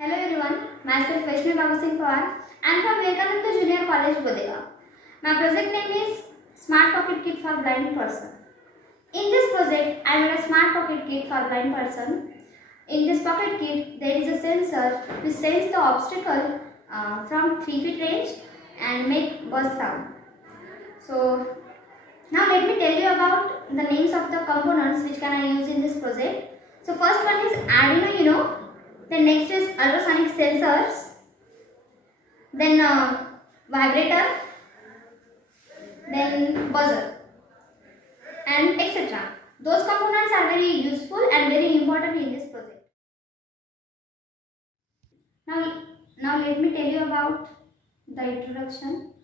Hello everyone, myself Vaishnavi Babusing Pawar. I am from Vivekanand Junior College, Bodegaon. My project name is Smart Pocket Kit for Blind Person. In this project, I made a smart pocket kit for blind person. In this pocket kit, there is a sensor which senses the obstacle from 3 feet range and make buzz sound. So now let me tell you about the names of the components which can I use in this project. So first one is arduino. Then next is ultrasonic sensors, then vibrator, then buzzer, and etc. Those components are very useful and very important in this project. Now, now let me tell you about the introduction.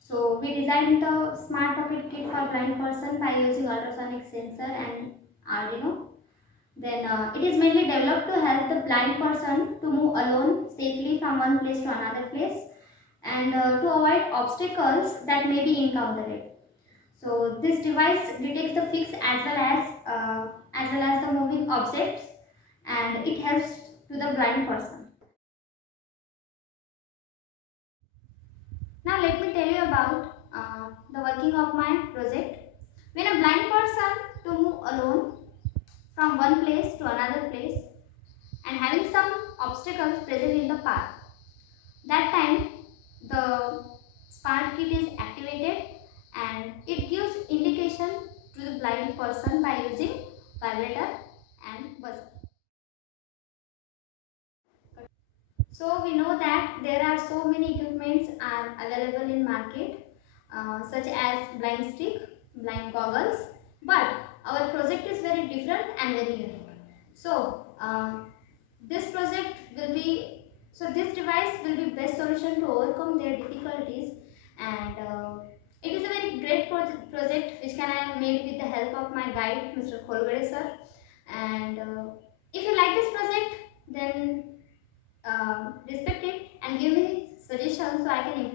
So we designed the smart pocket kit for blind person by using ultrasonic sensor and Arduino. Then it is mainly developed to help the blind person to move alone safely from one place to another place and to avoid obstacles that may be encountered. So this device detects the fixed as well as the moving objects, and it helps to the blind person. Now let me tell you about the working of my project. When a blind person to move alone from one place to another place and having some obstacles present in the path, that time the spark kit is activated and it gives indication to the blind person by using vibrator and buzzer. So we know that there are so many equipments are available in market, such as blind stick, blind goggles, but our project is very different and very unique. So this project will be this device will be best solution to overcome their difficulties, and it is a very great project which can I have made with the help of my guide Mr. Kholgade sir. And if you like this project, then respect it and give me suggestions so I can